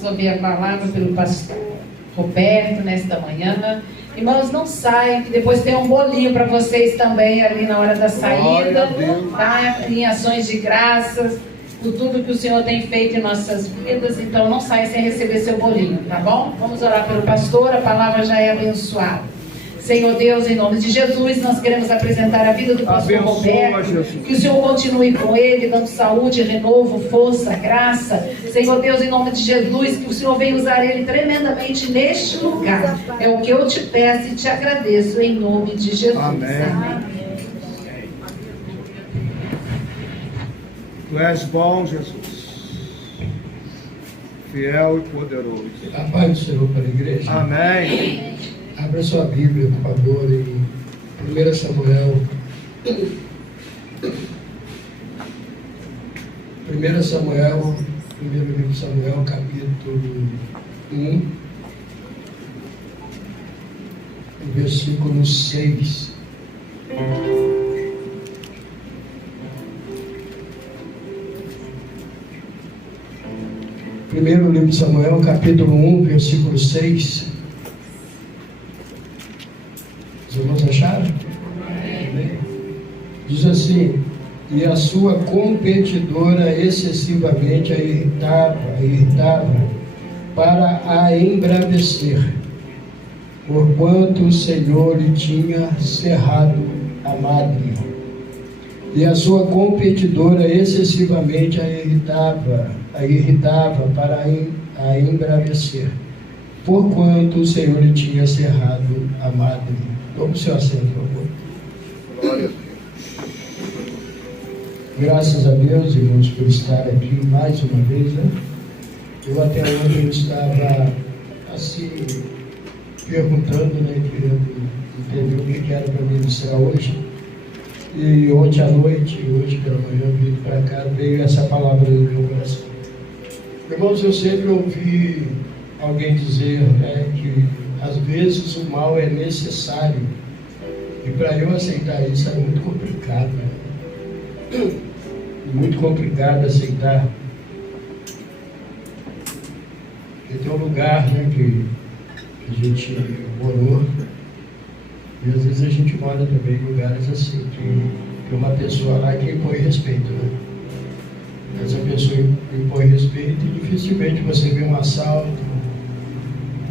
Vamos ouvir a palavra pelo pastor Roberto nesta manhã. Irmãos, não saiam, que depois tem um bolinho para vocês também ali na hora da saída, tá? Em ações de graças, por tudo que o Senhor tem feito em nossas vidas. Então não saia sem receber seu bolinho, tá bom? Vamos orar pelo pastor, a palavra já é abençoada. Senhor Deus, em nome de Jesus, nós queremos apresentar a vida do pastor Roberto, que o Senhor continue com ele, dando saúde, renovo, força, graça. Senhor Deus, em nome de Jesus, que o Senhor venha usar ele tremendamente neste lugar. É o que eu te peço e te agradeço, em nome de Jesus. Amém. Amém. Tu és bom, Jesus, fiel e poderoso. A paz do Senhor para a igreja. Amém. Abra sua Bíblia, por favor, em 1 Samuel. 1 Samuel, primeiro livro de Samuel, capítulo 1, versículo 6. Primeiro livro de Samuel, capítulo 1, versículo 6. Os irmãos acharam? Amém. Diz assim: e a sua competidora excessivamente a irritava para a embravecer, porquanto o Senhor lhe tinha cerrado a madre. E a sua competidora excessivamente a irritava para a embravecer, porquanto o Senhor lhe tinha cerrado a madre. Tome o seu assento, por favor. Glória a Deus. Graças a Deus, irmãos, por estar aqui mais uma vez, né? Eu até ontem eu estava assim, perguntando, né, querendo entender o que era para ministrar hoje. E ontem à noite, hoje pela manhã, vindo para cá, veio essa palavra no meu coração. Irmãos, eu sempre ouvi alguém dizer, né, que às vezes o mal é necessário. E para eu aceitar isso é muito complicado, né? Muito complicado aceitar. Porque tem um lugar, né, que a gente morou. E às vezes a gente mora também em lugares assim, que uma pessoa lá que impõe respeito, né? Essa pessoa impõe respeito e dificilmente você vê um assalto,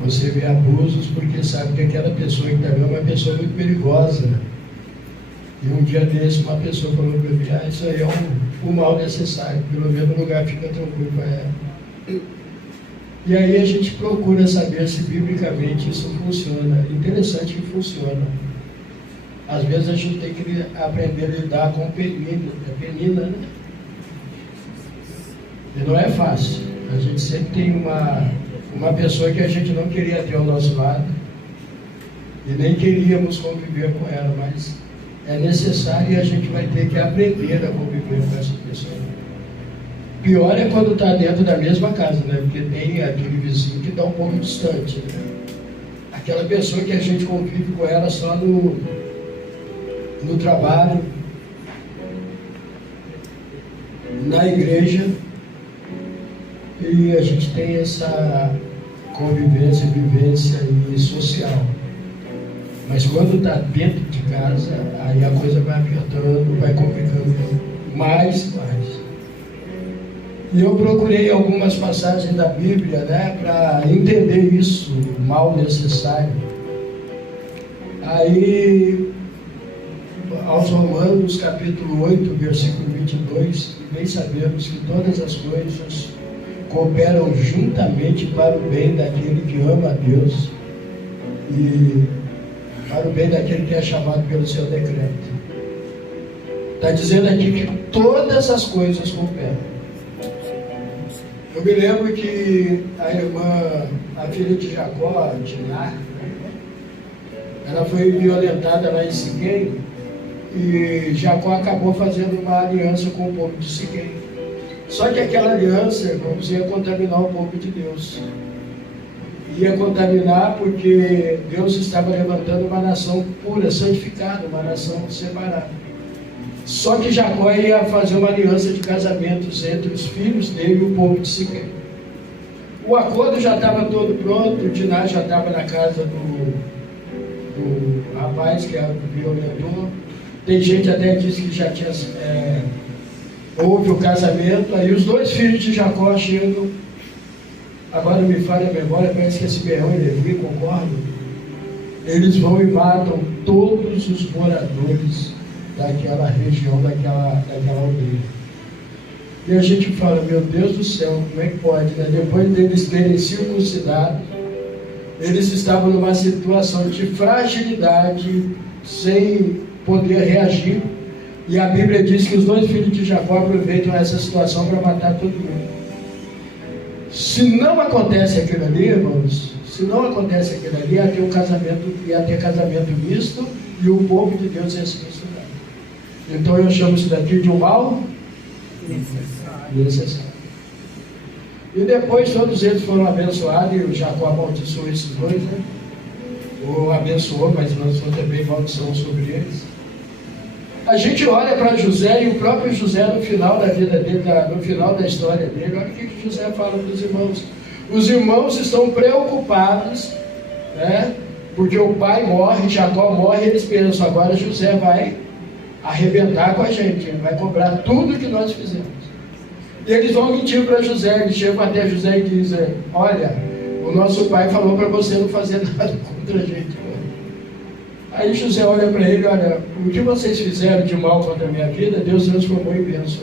você vê abusos, porque sabe que aquela pessoa que está vendo é uma pessoa muito perigosa. E um dia desse uma pessoa falou para mim: isso aí é um mal necessário, pelo menos o lugar fica tranquilo para ela. E aí a gente procura saber se biblicamente isso funciona. Interessante que funciona. Às vezes a gente tem que aprender a lidar com penina, né? E não é fácil. A gente sempre tem uma pessoa que a gente não queria ter ao nosso lado e nem queríamos conviver com ela, mas é necessário e a gente vai ter que aprender a conviver com essa pessoa. Pior é quando está dentro da mesma casa, né? Porque tem aquele vizinho que está um pouco distante, né? Aquela pessoa que a gente convive com ela só no trabalho, na igreja, e a gente tem essa convivência, vivência e social. Mas quando está dentro de casa, aí a coisa vai apertando, vai complicando mais e mais. E eu procurei algumas passagens da Bíblia, né, para entender isso, o mal necessário. Aí, aos Romanos, capítulo 8, versículo 22, bem sabemos que todas as coisas cooperam juntamente para o bem daquele que ama a Deus e para o bem daquele que é chamado pelo seu decreto. Está dizendo aqui que todas as coisas cooperam. Eu me lembro que a irmã, a filha de Jacó, Diná, ela foi violentada lá em Siquém e Jacó acabou fazendo uma aliança com o povo de Siquém. Só que aquela aliança, irmãos, ia contaminar o povo de Deus. Ia contaminar porque Deus estava levantando uma nação pura, santificada, uma nação separada. Só que Jacó ia fazer uma aliança de casamentos entre os filhos dele e o povo de Siquém. O acordo já estava todo pronto, o Diná já estava na casa do rapaz que violentou. Tem gente até que disse que já tinha houve o casamento. Aí os 2 filhos de Jacó chegam. Agora me falha a memória, parece que é Simeão e Levi, concordo. Eles vão e matam todos os moradores daquela região, daquela aldeia. E a gente fala, meu Deus do céu, como é que pode, né? Depois deles terem circuncidado, eles estavam numa situação de fragilidade, sem poder reagir. E a Bíblia diz que os 2 filhos de Jacó aproveitam essa situação para matar todo mundo. Se não acontece aquilo ali, irmãos, se não acontece aquilo ali, ia ter casamento misto e o povo de Deus ia se misturar. Então eu chamo isso daqui de um mal necessário. E depois todos eles foram abençoados e o Jacó amaldiçoou esses 2, né? Ou abençoou, mas lançou também maldição sobre eles. A gente olha para José e o próprio José no final da vida dele, no final da história dele, olha o que José fala para os irmãos. Os irmãos estão preocupados, né? Porque o pai morre, Jacó morre, eles pensam, agora José vai arrebentar com a gente, ele vai cobrar tudo que nós fizemos. E eles vão mentir para José, eles chegam até José e dizem, olha, o nosso pai falou para você não fazer nada contra a gente. Aí José olha para ele, olha, o que vocês fizeram de mal contra a minha vida, Deus transformou em bênção,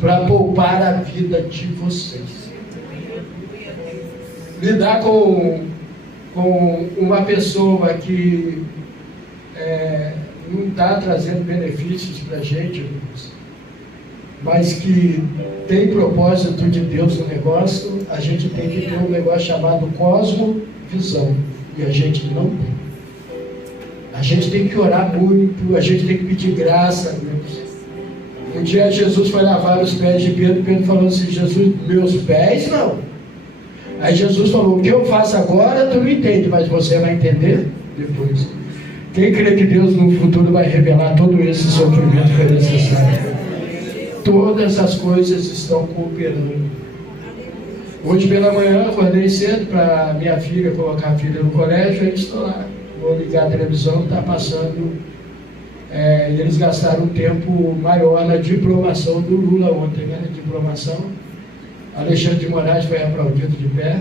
para poupar a vida de vocês. Lidar com uma pessoa que não está trazendo benefícios para a gente, mas que tem propósito de Deus no negócio, a gente tem que ter um negócio chamado cosmovisão, e a gente não tem. A gente tem que orar muito, a gente tem que pedir graça a Deus. Um dia Jesus foi lavar os pés de Pedro, Pedro falou assim, Jesus, meus pés não. Aí Jesus falou, o que eu faço agora tu não entende, mas você vai entender depois. Quem crê que Deus no futuro vai revelar todo esse sofrimento que é necessário? Todas as coisas estão cooperando. Hoje pela manhã acordei cedo para minha filha, colocar a filha no colégio, aí estou lá. Vou ligar a televisão, está passando. Eles gastaram um tempo maior na diplomação do Lula ontem, né? Diplomação. Alexandre de Moraes foi aplaudido de pé.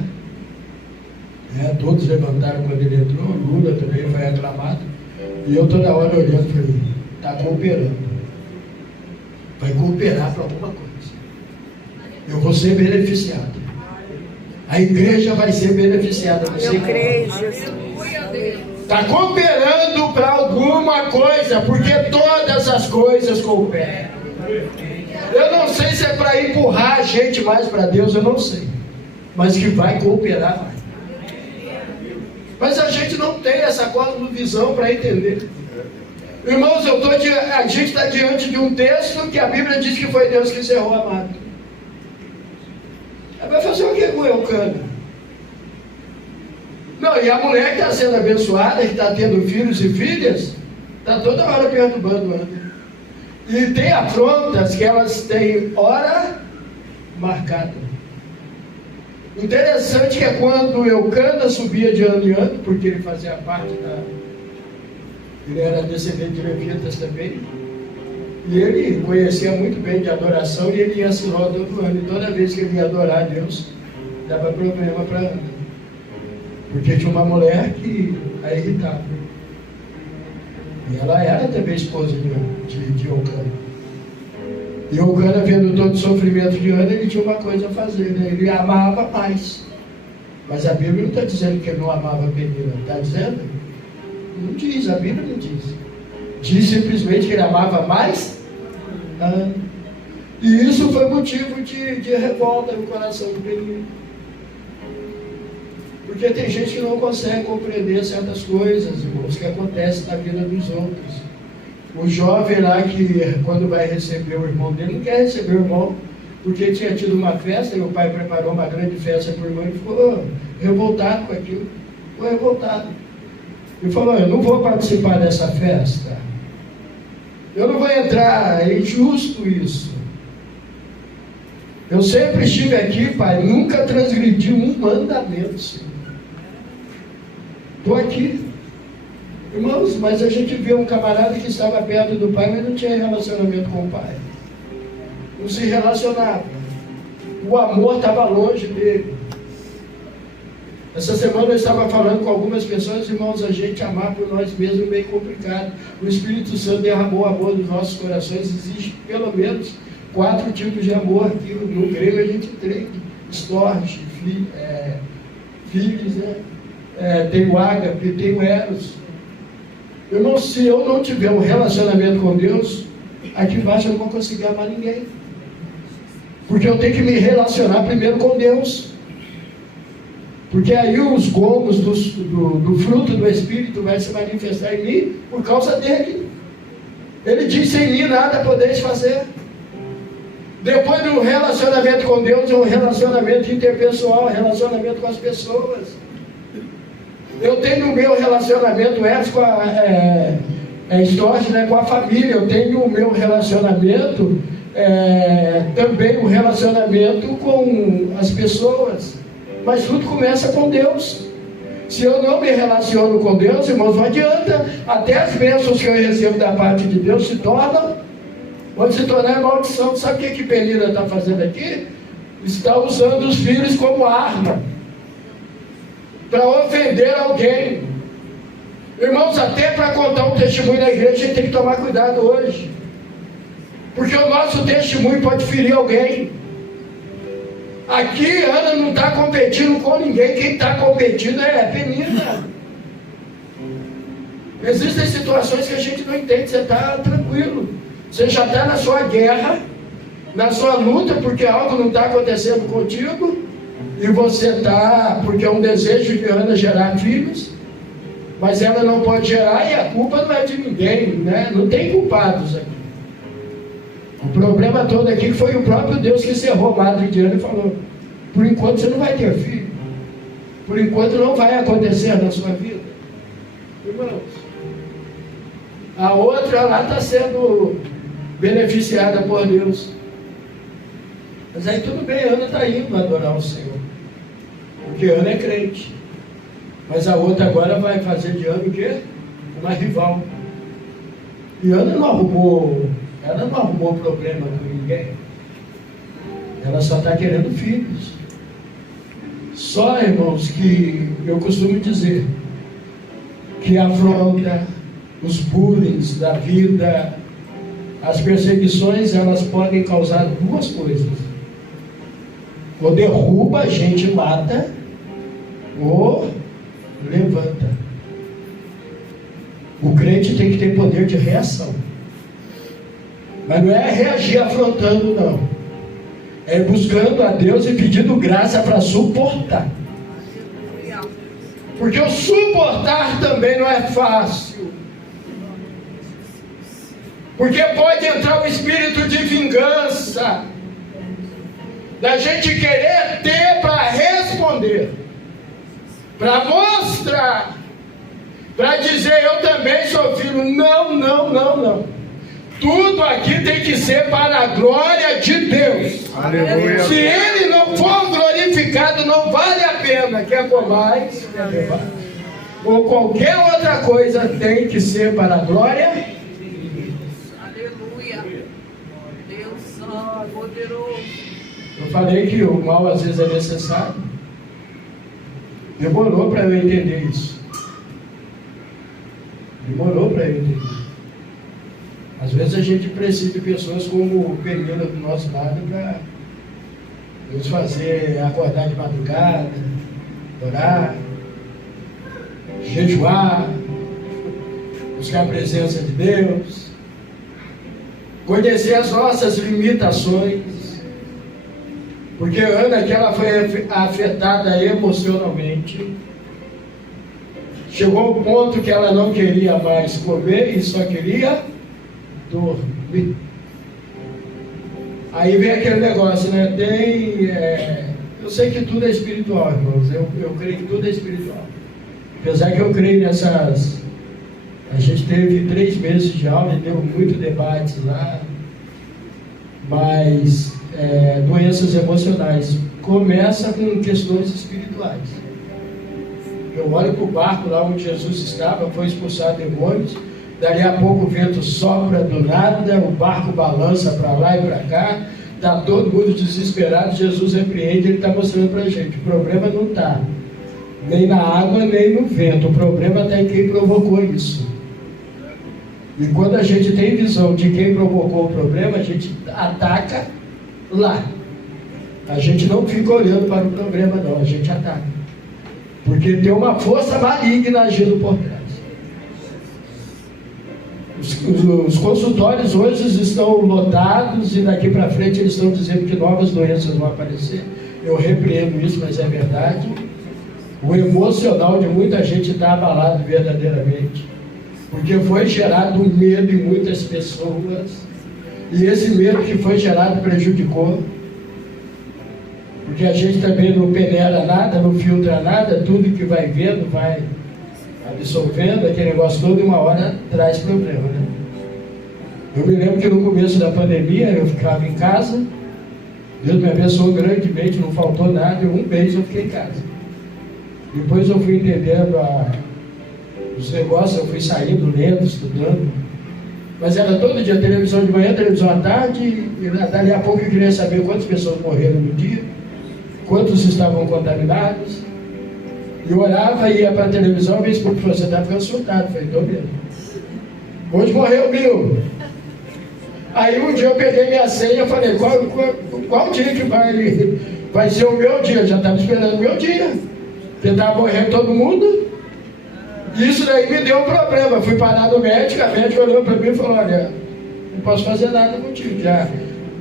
Todos levantaram quando ele entrou. Lula também foi aclamado. E eu toda hora olhando e falei, está cooperando. Vai cooperar para alguma coisa. Eu vou ser beneficiado. A igreja vai ser beneficiada. Eu creio, Jesus. Está cooperando para alguma coisa, porque todas as coisas cooperam. Eu não sei se é para empurrar a gente mais para Deus, eu não sei. Mas que vai cooperar, vai. Mas a gente não tem essa cosmovisão para entender. Irmãos, a gente está diante de um texto que a Bíblia diz que foi Deus que encerrou a máquina. Vai fazer o que com Eucana? Não, e a mulher que está sendo abençoada, que está tendo filhos e filhas, está toda hora perturbando ela. E tem afrontas que elas têm hora marcada. Interessante que é quando Eucana subia de ano em ano, porque ele fazia parte ele era descendente de levitas também, e ele conhecia muito bem de adoração, e ele ia se Siló todo ano, e toda vez que ele ia adorar a Deus, dava problema para Ana, porque tinha uma mulher que a irritava, e ela era também esposa de Eucana. E Eucana, vendo todo o sofrimento de Ana, ele tinha uma coisa a fazer, né? Ele amava mais, mas a Bíblia não está dizendo que ele não amava a Penina, está dizendo? Não diz, a Bíblia não diz. Diz simplesmente que ele amava mais Ana. E isso foi motivo de revolta no coração do Penina. Porque tem gente que não consegue compreender certas coisas, irmãos, que acontecem na vida dos outros. O jovem lá que quando vai receber o irmão dele, não quer receber o irmão, porque tinha tido uma festa, e o pai preparou uma grande festa para o irmão, e ficou revoltado com aquilo. Ficou revoltado. Ele falou, eu não vou participar dessa festa. Eu não vou entrar, é injusto isso. Eu sempre estive aqui, Pai, nunca transgredi um mandamento, Senhor. Estou aqui. Irmãos, mas a gente vê um camarada que estava perto do Pai, mas não tinha relacionamento com o Pai. Não se relacionava. O amor estava longe dele. Essa semana eu estava falando com algumas pessoas, irmãos, a gente amar por nós mesmos é meio complicado. O Espírito Santo derramou amor nos nossos corações. Existe pelo menos 4 tipos de amor que no grego a gente tem. Storge, filhos, né? Tem o ágape, tem o eros. Irmão, se eu não tiver um relacionamento com Deus, aqui embaixo eu não vou conseguir amar ninguém. Porque eu tenho que me relacionar primeiro com Deus. Porque aí os gomos do fruto do Espírito vai se manifestar em mim por causa dele. Ele diz: sem mim nada podeis fazer. Depois do relacionamento com Deus, é um relacionamento interpessoal, relacionamento com as pessoas. Eu tenho o meu relacionamento com com a família. Eu tenho o meu relacionamento, também o relacionamento com as pessoas. Mas tudo começa com Deus. Se eu não me relaciono com Deus, irmãos, não adianta. Até as bênçãos que eu recebo da parte de Deus vão se tornar maldição. Sabe o que Penina está fazendo aqui? Está usando os filhos como arma para ofender alguém. Irmãos, até para contar um testemunho na igreja, a gente tem que tomar cuidado hoje. Porque o nosso testemunho pode ferir alguém. Aqui, Ana não está competindo com ninguém. Quem está competindo é Penina. Existem situações que a gente não entende. Você está tranquilo. Você já está na sua guerra, na sua luta, porque algo não está acontecendo contigo. E você está, porque é um desejo de Ana gerar filhos, mas ela não pode gerar e a culpa não é de ninguém, né? Não tem culpados aqui. O problema todo aqui foi o próprio Deus que cerrou a madre de Ana e falou: por enquanto você não vai ter filho, por enquanto não vai acontecer na sua vida. Irmãos, a outra lá está sendo beneficiada por Deus. Mas aí tudo bem, Ana está indo adorar o Senhor, porque Ana é crente. Mas a outra agora vai fazer de Ana o quê? Uma rival. E Ana não arrumou problema com ninguém. Ela só está querendo filhos. Só, irmãos, que eu costumo dizer que a afronta, os bullying da vida, as perseguições, elas podem causar 2 coisas: ou derruba, a gente mata, ou levanta. O crente tem que ter poder de reação. Mas não é reagir afrontando, não. É buscando a Deus e pedindo graça para suportar. Porque o suportar também não é fácil. Porque pode entrar o espírito de vingança, da gente querer ter para responder, para mostrar, para dizer: eu também sou filho. Não, não, não, não. Tudo aqui tem que ser para a glória de Deus. Aleluia. Se Ele não for glorificado, não vale a pena. Quer comais, quer levar, ou qualquer outra coisa, tem que ser para a glória. Aleluia. Deus Santo, poderoso. Eu falei que o mal às vezes é necessário. Demorou para eu entender isso. Demorou para eu entender. Às vezes a gente precisa de pessoas como Penina do nosso lado para nos fazer acordar de madrugada, orar, jejuar, buscar a presença de Deus, conhecer as nossas limitações. Porque Ana, que ela foi afetada emocionalmente, chegou ao ponto que ela não queria mais comer e só queria dormir. Aí vem aquele negócio, né? Eu sei que tudo é espiritual, irmãos. Eu creio que tudo é espiritual. Apesar que eu creio nessas... A gente teve 3 meses de aula e deu muito debate lá. mas doenças emocionais. Começa com questões espirituais. Eu olho para o barco lá onde Jesus estava, foi expulsar demônios, dali a pouco o vento sopra do nada, o barco balança para lá e para cá, está todo mundo desesperado, Jesus repreende, ele está mostrando para a gente, o problema não está nem na água, nem no vento, o problema está em quem provocou isso. E quando a gente tem visão de quem provocou o problema, a gente ataca lá. A gente não fica olhando para o problema não, a gente ataca. Porque tem uma força maligna agindo por trás. Os consultórios hoje estão lotados e daqui para frente eles estão dizendo que novas doenças vão aparecer. Eu repreendo isso, mas é verdade. O emocional de muita gente está abalado verdadeiramente. Porque foi gerado um medo em muitas pessoas. E esse medo que foi gerado prejudicou. Porque a gente também não peneira nada, não filtra nada, tudo que vai vendo, vai absorvendo, aquele negócio todo, e uma hora traz problema, né? Eu me lembro que no começo da pandemia, eu ficava em casa, Deus me abençoou grandemente, não faltou nada, e um mês eu fiquei em casa. Depois eu fui entendendo os negócios, eu fui saindo, lendo, estudando, mas era todo dia televisão de manhã, televisão à tarde, e dali a pouco eu queria saber quantas pessoas morreram no dia, quantos estavam contaminados. E eu olhava e ia para a televisão, minha esposa falou, você está ficando surtado. Eu falei, estou mesmo. Hoje morreu 1000. Aí um dia eu peguei minha senha e falei, qual dia que vai ser o meu dia? Eu já estava esperando o meu dia. Porque estava morrendo todo mundo. E isso daí me deu um problema. Eu fui parar no médico, a médica olhou para mim e falou, olha, não posso fazer nada contigo. Já,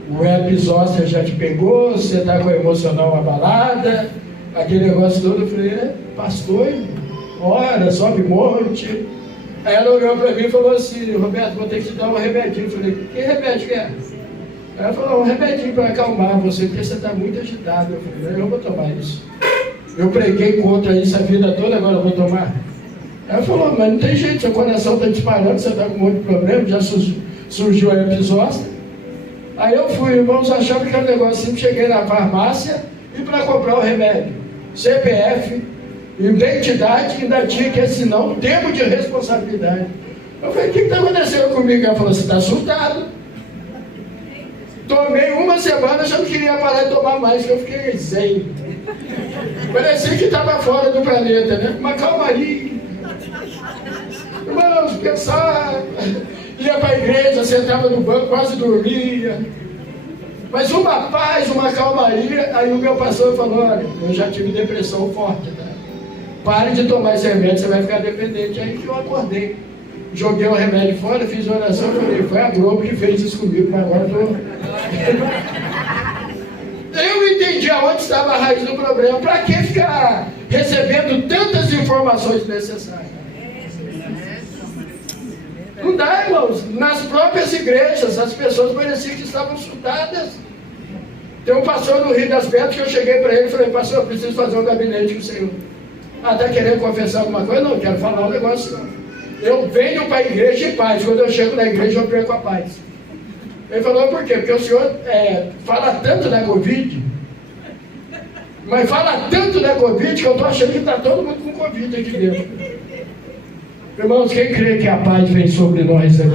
o herpes zoster já te pegou, você está com a emocional abalada, aquele negócio todo. Eu falei, pastor, ora, sobe monte. Aí ela olhou para mim e falou assim, Roberto, vou ter que te dar um remedinho. Eu falei, que remédio que é? Aí ela falou, um remedinho para acalmar você, porque você está muito agitado. Eu falei, eu vou tomar isso. Eu preguei contra isso a vida toda, agora eu vou tomar. Ela falou, mas não tem jeito, seu coração está disparando, você está com um monte de problema, já surgiu a herpes zoster. Aí eu fui, irmãos, achava que era um negócio assim, cheguei na farmácia e para comprar o remédio, CPF, identidade, ainda tinha que assinar um termo de responsabilidade. Eu falei, o que está acontecendo comigo? Ela falou, você está surtado. Tomei uma semana, já não queria parar de tomar mais, que eu fiquei zen. Parecia que estava fora do planeta, né? Uma calmaria. Irmãos, pensar, ia para a igreja, sentava no banco, quase dormia. Mas uma paz, uma calmaria. Aí o meu pastor falou, olha, eu já tive depressão forte, tá? Pare de tomar esse remédio, você vai ficar dependente. Aí que eu acordei. Joguei o remédio fora, fiz oração, falei, foi a Globo que fez isso comigo, mas agora eu entendi aonde estava a raiz do problema. Para que ficar recebendo tantas informações necessárias? Não dá, irmãos. Nas próprias igrejas, as pessoas pareciam que estavam surtadas. Tem um pastor no Rio das Pedras que eu cheguei para ele e falei, pastor, eu preciso fazer um gabinete com o senhor. Ah, está querendo confessar alguma coisa? Não, quero falar um negócio não. Eu venho para a igreja em paz. Quando eu chego na igreja, eu perco a paz. Ele falou, por quê? Porque o senhor fala tanto da Covid, mas fala tanto da Covid que eu estou achando que está todo mundo com Covid aqui dentro. Irmãos, quem crê que a paz vem sobre nós aqui?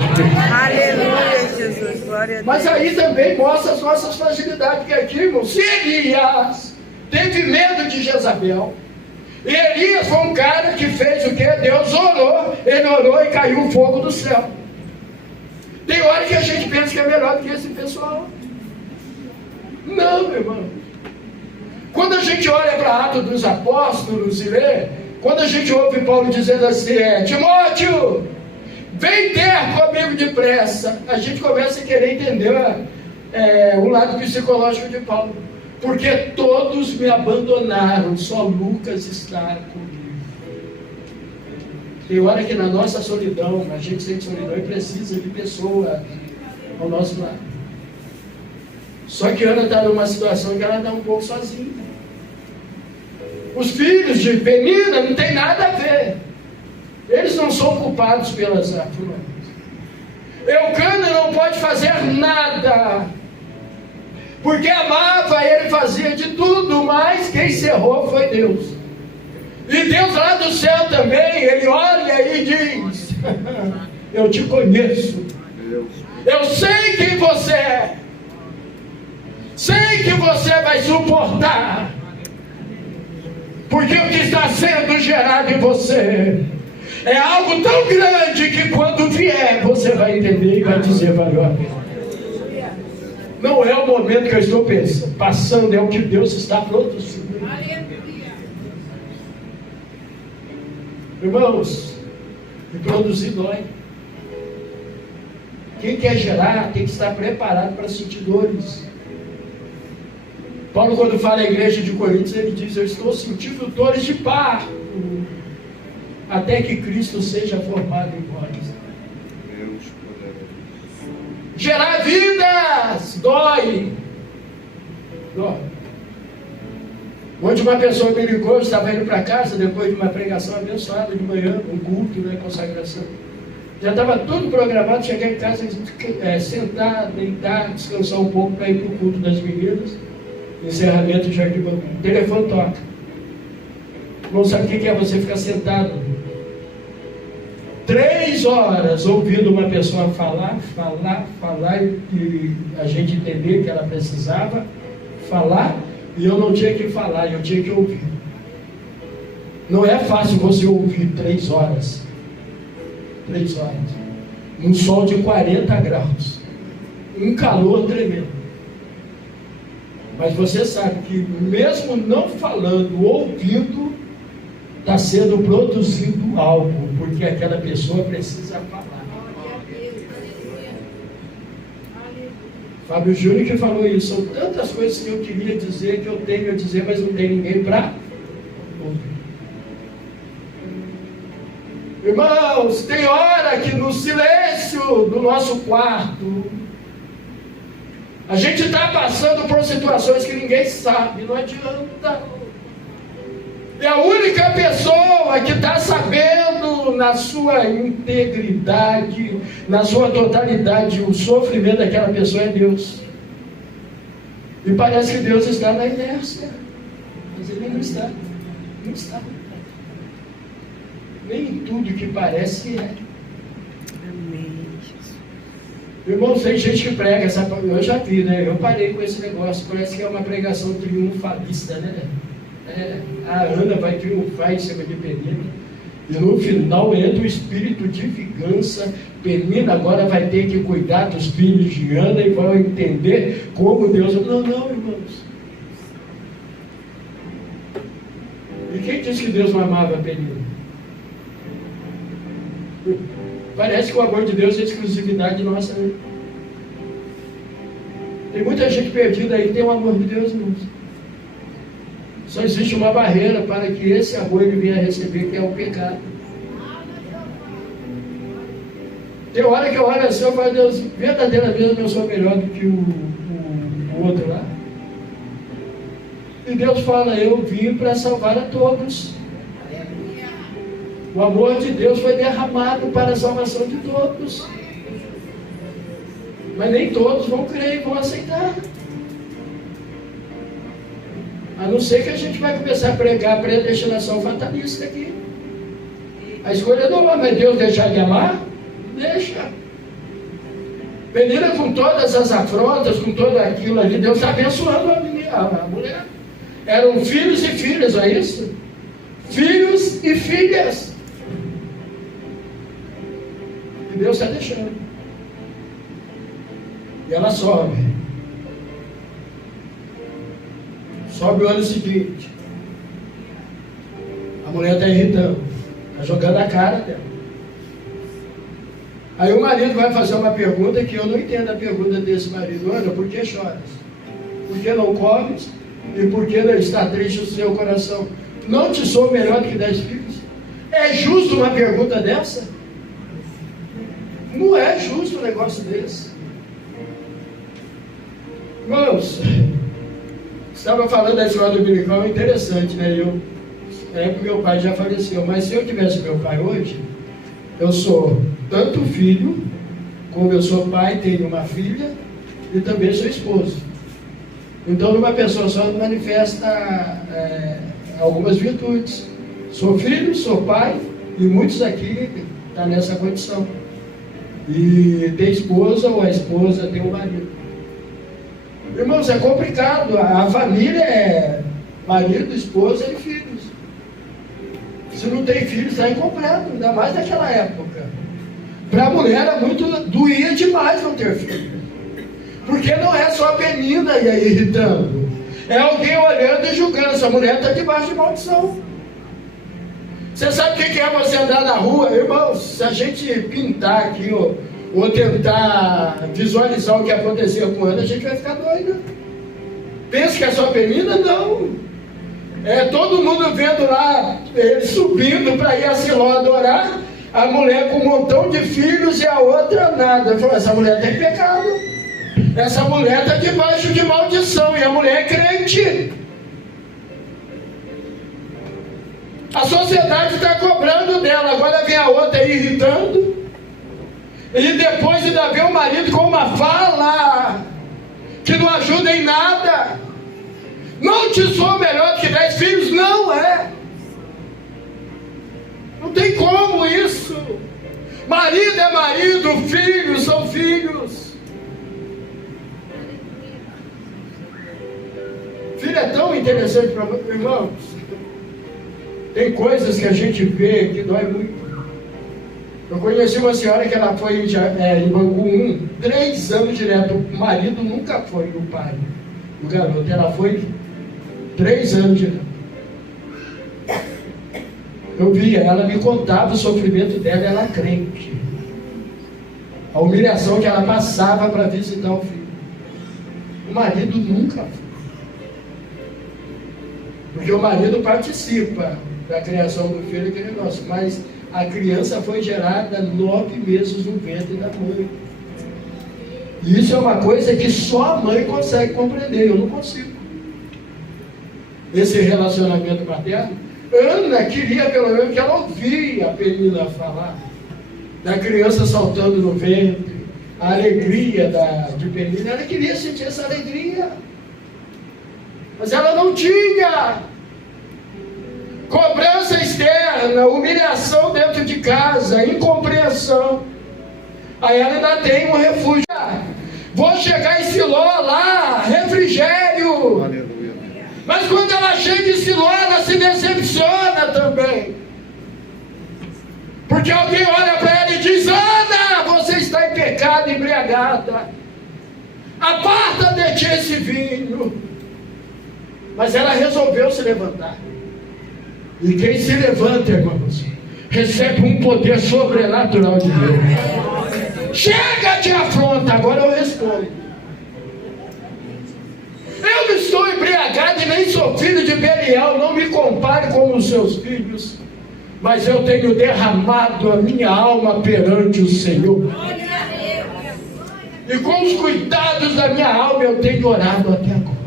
Aleluia, Jesus, glória a Deus. Mas aí também mostra as nossas fragilidades, porque aqui, irmão, se Elias teve medo de Jezabel, e Elias foi um cara que fez o quê? Deus orou, ele orou e caiu o fogo do céu. Tem hora que a gente pensa que é melhor do que esse pessoal. Não, meu irmão. Quando a gente olha para Atos dos Apóstolos e lê, quando a gente ouve Paulo dizendo assim, Timóteo, vem ter comigo depressa, a gente começa a querer entender o lado psicológico de Paulo. Porque todos me abandonaram, só Lucas está comigo. Tem hora que na nossa solidão, a gente sente solidão e precisa de pessoa ao nosso lado. Só que Ana está numa situação que ela está um pouco sozinha. Os filhos de Penina não tem nada a ver. Eles não são culpados pelas afluências. Eucana não pode fazer nada. Porque amava, ele fazia de tudo, mas quem cerrou foi Deus. E Deus lá do céu também, ele olha e diz: eu te conheço. Eu sei quem você é. Sei que você vai suportar. Porque o que está sendo gerado em você é algo tão grande que quando vier você vai entender e vai dizer: valeu a pena. Não é o momento que eu estou passando, é o que Deus está produzindo. Irmãos, e produzir dói. Quem quer gerar tem que estar preparado para sentir dores. Paulo, quando fala à igreja de Coríntios, ele diz: eu estou sentindo dores de parto, até que Cristo seja formado em vós. Gerar vidas dói. Dói. Onde uma pessoa me ligou, eu estava indo para casa depois de uma pregação abençoada de manhã, um culto, né, consagração. Já estava tudo programado, cheguei em casa, sentar, deitar, descansar um pouco para ir para o culto das meninas. Encerramento de Jardim Bambu. O telefone toca. Não sabe o que é você ficar sentado 3 horas ouvindo uma pessoa falar, e a gente entender que ela precisava falar, e eu não tinha que falar, eu tinha que ouvir. Não é fácil você ouvir 3 horas. 3 horas. Um sol de 40 graus. Um calor tremendo. Mas você sabe que mesmo não falando, ouvindo, está sendo produzido algo, porque aquela pessoa precisa falar. Fábio Júnior que falou isso. São tantas coisas que eu queria dizer, que eu tenho a dizer, mas não tem ninguém para ouvir. Irmãos, tem hora que no silêncio do nosso quarto, a gente está passando por situações que ninguém sabe, não adianta. E a única pessoa que está sabendo na sua integridade, na sua totalidade, o sofrimento daquela pessoa é Deus. E parece que Deus está na inércia, mas Ele não está. Não está. Nem tudo que parece é. Irmãos, tem gente que prega essa. Eu já vi, né? Eu parei com esse negócio. Parece que é uma pregação triunfalista, né? A Ana vai triunfar em cima de Penina. E no final entra o espírito de vingança. Penina agora vai ter que cuidar dos filhos de Ana e vão entender como Deus. Não, irmãos. E quem disse que Deus não amava a Penina? Parece que o amor de Deus é exclusividade nossa, né? Tem muita gente perdida aí que tem o amor de Deus, irmãos. Só existe uma barreira para que esse amor ele venha receber, que é o pecado. Tem hora que eu olho assim, eu falo: Deus, verdadeiramente eu sou melhor do que o outro lá. E Deus fala: eu vim para salvar a todos. O amor de Deus foi derramado para a salvação de todos. Mas nem todos vão crer e vão aceitar. A não ser que a gente vai começar a pregar a predestinação fatalista aqui. A escolha do homem é Deus deixar de amar? Deixa. Penina, com todas as afrontas, com tudo aquilo ali, Deus está abençoando a mulher. Eram filhos e filhas, não é isso? Filhos e filhas. E Deus está deixando. E ela sobe. Sobe o ano seguinte. A mulher está irritando. Está jogando a cara dela. Aí o marido vai fazer uma pergunta que eu não entendo a pergunta desse marido. Ana, por que choras? Por que não comes? E por que não está triste o seu coração? Não te sou melhor do que 10 filhos? É justo uma pergunta dessa? Não é justo um negócio desse. Irmãos, estava falando da escola dominical, é interessante, né? Que meu pai já faleceu, mas se eu tivesse meu pai hoje, eu sou tanto filho, como eu sou pai, tenho uma filha, e também sou esposo. Então, numa pessoa só manifesta algumas virtudes. Sou filho, sou pai, e muitos aqui estão nessa condição. E tem esposa, ou a esposa tem um marido. Irmãos, é complicado. A família é marido, esposa e filhos. Se não tem filhos, está incompleto, ainda mais naquela época. Para a mulher era muito doía demais não ter filho. Porque não é só a menina aí irritando. É alguém olhando e julgando. Essa mulher está debaixo de maldição. Você sabe o que é você andar na rua? Irmãos, se a gente pintar aqui, ou tentar visualizar o que aconteceu com ela, a gente vai ficar doido. Pensa que é só menina? Não. É todo mundo vendo lá, ele subindo para ir a Siló adorar, a mulher com um montão de filhos e a outra nada. Eu falei, essa mulher tem pecado. Essa mulher está debaixo de maldição, e a mulher é crente. A sociedade está cobrando dela, agora vem a outra aí irritando. E depois ainda vê o marido com uma fala que não ajuda em nada. Não te sou melhor do que 10 filhos, não é. Não tem como isso. Marido é marido, filhos são filhos. Filho é tão interessante para mim, irmãos. Tem coisas que a gente vê que dói muito. Eu conheci uma senhora que ela foi em Bangu 1, 3 anos direto. O marido nunca foi o pai do garoto. Ela foi 3 anos direto. Eu via, ela me contava o sofrimento dela, ela crente. A humilhação que ela passava para visitar o filho. O marido nunca foi. Porque o marido participa da criação do filho, aquele nosso, mas a criança foi gerada 9 meses no ventre da mãe. E isso é uma coisa que só a mãe consegue compreender, eu não consigo. Esse relacionamento paterno. Ana queria pelo menos que ela ouvia a Penina falar da criança saltando no ventre, a alegria de Penina. Ela queria sentir essa alegria, mas ela não tinha. Cobrança externa, humilhação dentro de casa, incompreensão. Aí ela ainda tem um refúgio. Vou chegar em Siló lá, refrigério. Aleluia. Mas quando ela chega em Siló, ela se decepciona também. Porque alguém olha para ela e diz: Ana, você está em pecado, embriagada. Aparta de ti esse vinho. Mas ela resolveu se levantar. E quem se levanta, irmãos, recebe um poder sobrenatural de Deus. Chega de afronta, agora eu respondo. Eu não estou embriagado e nem sou filho de Belial, não me compare com os seus filhos, mas eu tenho derramado a minha alma perante o Senhor. E com os cuidados da minha alma eu tenho orado até agora.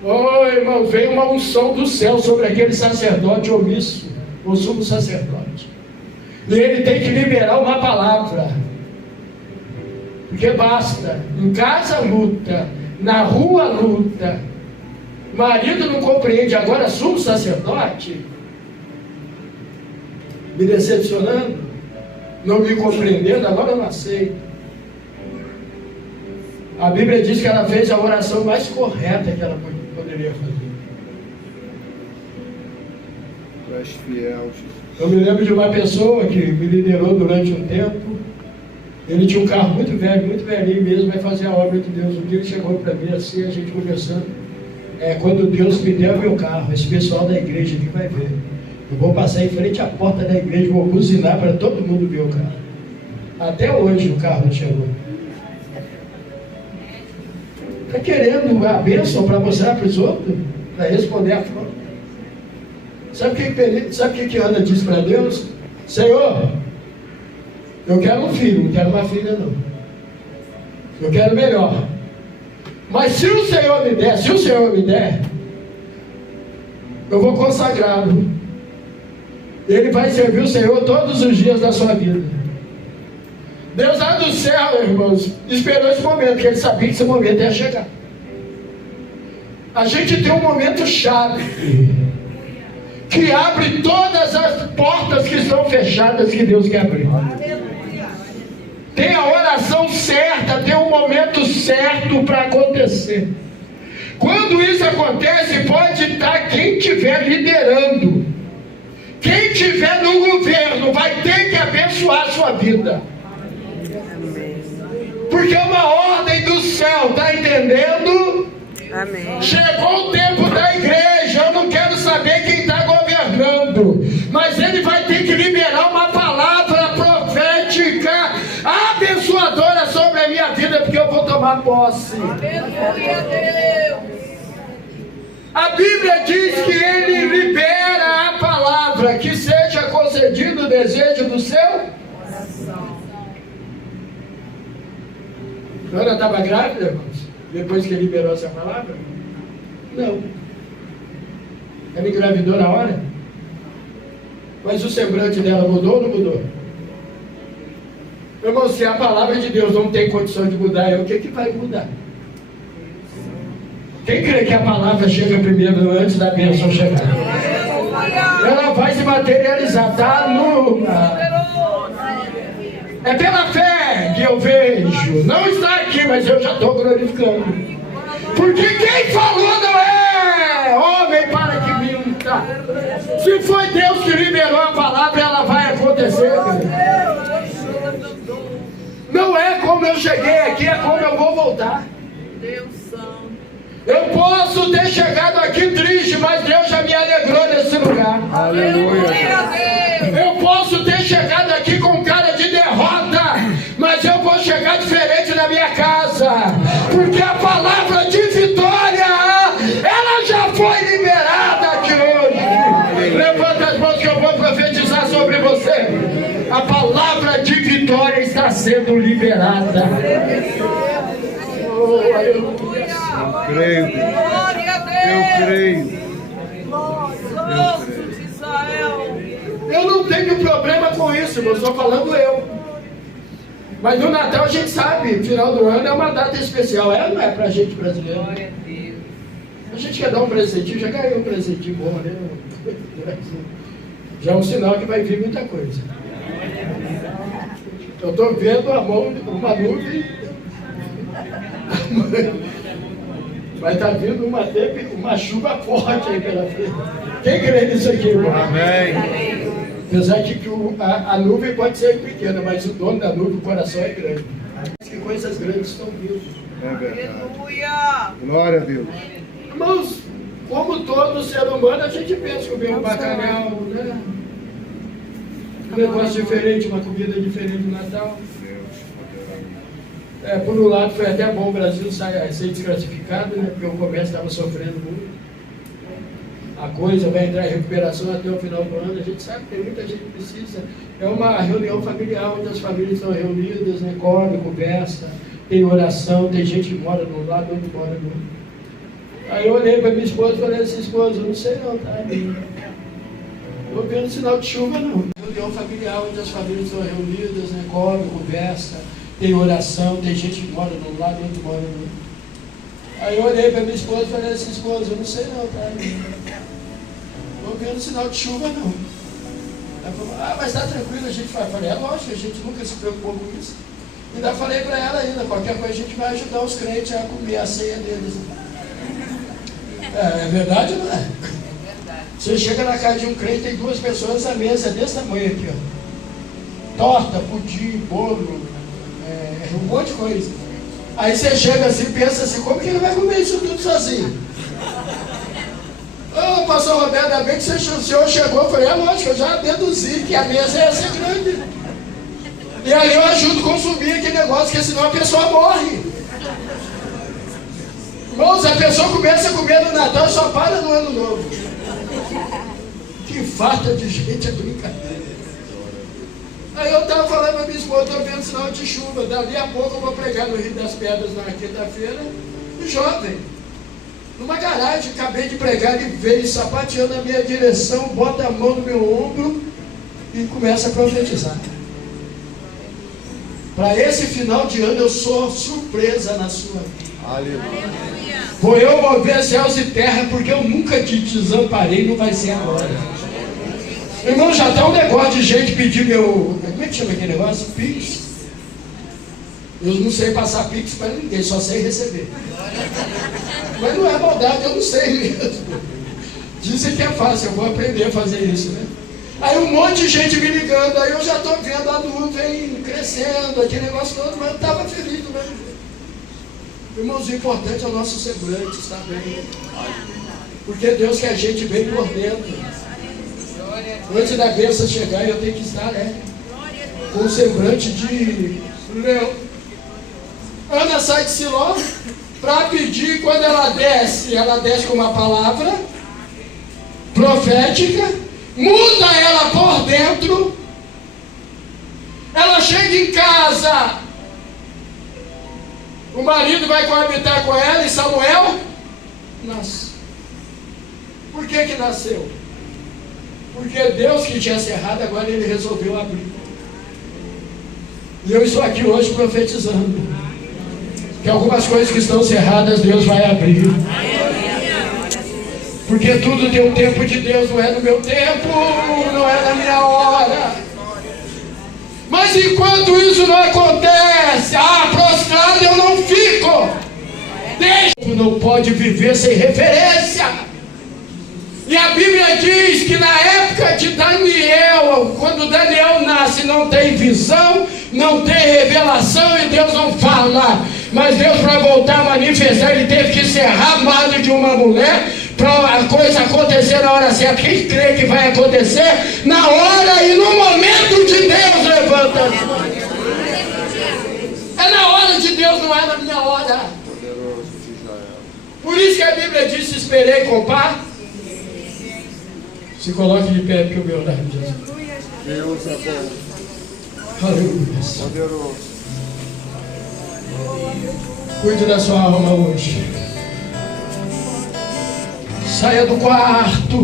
Oh, irmão, veio uma unção do céu sobre aquele sacerdote omisso, o sumo sacerdote. E ele tem que liberar uma palavra. Porque basta. Em casa luta, na rua luta. Marido não compreende, agora sumo sacerdote, me decepcionando, não me compreendendo, agora eu não aceito. A Bíblia diz que ela fez a oração mais correta que ela poderia fazer. Tu és fiel, Jesus. Eu me lembro de uma pessoa que me liderou durante um tempo. Ele tinha um carro muito velho, muito velhinho mesmo, vai fazer a obra de Deus. Um dia ele chegou para mim assim, a gente conversando. Quando Deus me der o meu carro, esse pessoal da igreja aqui vai ver. Eu vou passar em frente à porta da igreja, vou buzinar para todo mundo ver o carro. Até hoje o carro não chegou. Está querendo a bênção para mostrar para os outros? Para responder a fome? Sabe o que Ana disse para Deus? Senhor, eu quero um filho, não quero uma filha não. Eu quero melhor. Mas se o Senhor me der, eu vou consagrá-lo. Ele vai servir o Senhor todos os dias da sua vida. Deus lá do céu, irmãos, esperou esse momento, porque ele sabia que esse momento ia chegar. a gente tem um momento chave que abre todas as portas que estão fechadas que Deus quer abrir. Tem a oração certa, tem um momento certo para acontecer. Quando isso acontece, pode estar quem estiver liderando, quem estiver no governo, vai ter que abençoar a sua vida. Porque é uma ordem do céu, está entendendo? Amém. Chegou o tempo da igreja, eu não quero saber quem está governando, mas ele vai ter que liberar uma palavra profética, abençoadora sobre a minha vida, porque eu vou tomar posse. A Bíblia diz que ele libera a palavra, que seja concedido o desejo do seu. Ana estava grávida, irmãos? Depois que liberou essa palavra? Não. Ela engravidou na hora? Mas o semblante dela mudou ou não mudou? Irmão, se a palavra de Deus não tem condição de mudar, o que vai mudar? Quem crê que a palavra chega primeiro antes da bênção chegar? Ela vai se materializar, tá? É pela fé que eu vejo. Não está aqui, mas eu já estou glorificando. Porque quem falou não é homem para que minta. Se foi Deus que liberou a palavra, ela vai acontecer. Não é como eu cheguei aqui, é como eu vou voltar. Eu posso ter chegado aqui triste, mas Deus já me alegrou nesse lugar. Aleluia. Eu posso ter chegado aqui com cara de derrota, mas eu vou chegar diferente na minha casa, porque a palavra de vitória, ela já foi liberada aqui hoje. Levanta as mãos que eu vou profetizar sobre você. A palavra de vitória está sendo liberada. Oh, aleluia. Eu creio. Eu creio. Eu não tenho problema com isso, eu estou falando eu. Mas no Natal a gente sabe, final do ano é uma data especial. Não é pra gente brasileiro. A gente quer dar um presentinho, já ganhou um presentinho bom, né? Já é um sinal que vai vir muita coisa. Eu estou vendo a mão de uma nuvem. Vai estar vindo uma chuva forte aí pela frente. Quem crê nisso aqui, irmão? Amém. Apesar de que a nuvem pode ser pequena, mas o dono da nuvem, o coração é grande. Que coisas grandes estão vindo. É verdade. Glória a Deus. Irmãos, como todo ser humano, a gente pensa comer um bacalhau, né? Um negócio diferente, uma comida diferente no Natal. Por um lado foi até bom o Brasil ser desclassificado, né? Porque o comércio estava sofrendo muito. A coisa vai entrar em recuperação até o final do ano. A gente sabe que tem muita gente que precisa. É uma reunião familiar, onde as famílias estão reunidas, né? Come, conversa, tem oração, tem gente que mora de um lado, outro mora do outro. Aí eu olhei para minha esposa e falei assim, esposa, não sei não, tá? Não estou vendo sinal de chuva não. Reunião familiar, onde as famílias estão reunidas, né? Come, conversa, tem oração, tem gente que mora de um lado, outro mora do outro. Aí eu olhei para minha esposa e falei assim, esposa, não sei não, tá? Não estou vendo sinal de chuva não. Ela falou, mas está tranquilo, a gente vai. Eu falei, lógico, a gente nunca se preocupou com isso. Ainda falei para ela ainda, qualquer coisa a gente vai ajudar os crentes a comer a ceia deles. É verdade ou não é? Você chega na casa de um crente, tem duas pessoas à mesa desse tamanho aqui, ó. Torta, pudim, bolo, um monte de coisa. Aí você chega assim e pensa assim, como que ele vai comer isso tudo sozinho? Ô, pastor Roberto, ainda bem que o senhor chegou. Eu falei, lógico, eu já deduzi que a mesa ia ser grande. E aí eu ajudo a consumir aquele negócio, porque senão a pessoa morre. Irmãos, a pessoa começa a comer no Natal e só para no Ano Novo. Que falta de gente, é brincadeira. Aí eu estava falando para minha esposa, estou vendo sinal de chuva. Dali a pouco eu vou pregar no Rio das Pedras na quinta-feira. Um jovem, numa garagem, acabei de pregar, ele veio sapateando na minha direção, bota a mão no meu ombro e começa a profetizar. Para esse final de ano eu sou surpresa na sua vida. Vou eu mover céus e terra, porque eu nunca te desamparei, não vai ser agora. Irmão, já está um negócio de gente pedir meu... Como é que chama aquele negócio? Pix. Eu não sei passar Pix para ninguém, só sei receber. Mas não é maldade, eu não sei mesmo. Dizem que é fácil, eu vou aprender a fazer isso, né? Aí um monte de gente me ligando, aí eu já estou vendo a nuvem crescendo, aquele negócio todo, mas eu estava feliz do mesmo jeito. Irmãos, o importante é o nosso semblante estar bem. Porque Deus quer a gente bem por dentro. Antes da bênção chegar, eu tenho que estar, né? Com um semblante de leão. Ana sai de Siló para pedir. Quando ela desce com uma palavra profética, muda ela por dentro. Ela chega em casa, o marido vai coabitar com ela e Samuel nasce. Por que nasceu? Porque Deus que tinha cerrado, agora ele resolveu abrir. E eu estou aqui hoje profetizando que algumas coisas que estão cerradas Deus vai abrir. Porque tudo tem um tempo de Deus, não é no meu tempo, não é na minha hora. Mas enquanto isso não acontece, prostrado eu não fico. Deus não pode viver sem referência. E a Bíblia diz que na época de Daniel, quando Daniel nasce, não tem visão, não tem revelação e Deus não fala. Mas Deus, para voltar a manifestar, ele teve que ser amado de uma mulher para a coisa acontecer na hora certa. Quem crê que vai acontecer na hora e no momento de Deus, levanta as mãos. É na hora de Deus, não é na minha hora. Por isso que a Bíblia diz: esperei com paz. Se coloque de pé, porque eu vou orar em Jesus. Deus é bom. Aleluia. Poderoso. Cuide da sua alma hoje. Saia do quarto,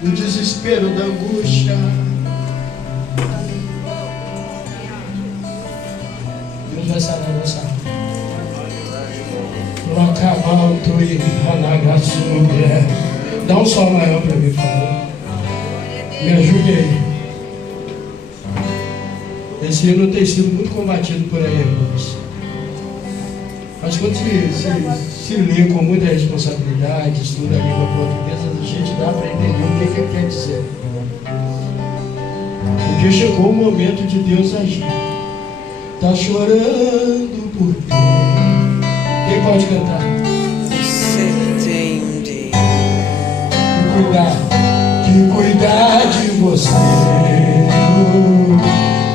do desespero, da angústia. Deus vai sarar nossa alma. Dá um sol maior para mim, por favor. Me ajude aí. Esse hino tem sido muito combatido por aí, irmãos. Mas quando se lê com muita responsabilidade, estuda a língua portuguesa, a gente dá para entender o que ele quer dizer. Porque chegou o momento de Deus agir. Tá chorando por quê? Quem pode cantar? Você entende. Que cuidar de você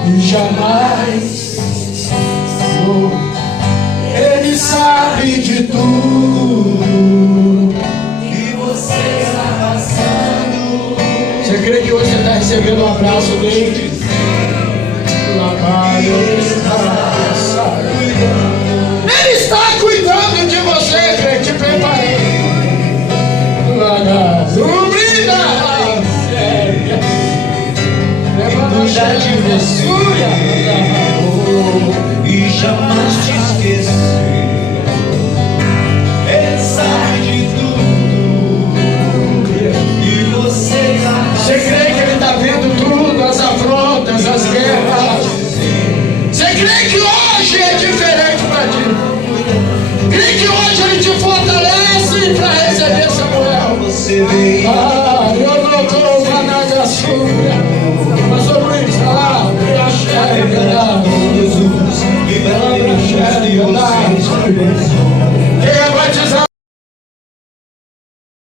e jamais Ele sabe de tudo que você está passando. Você crê que hoje você está recebendo um abraço dele? Ele está cuidando de você, crente, preparei. Cuidar de você e jamais te esquecer. Ele sabe de tudo e você já. Você crê que ele está vendo tudo, as afrontas, as guerras? Você crê que hoje é diferente para ti? Crê que hoje ele te fortalece para receber Samuel? Você veio. Eu não estou na sua. Pastor Luiz, está lá. Jesus, e vai ter chance de você.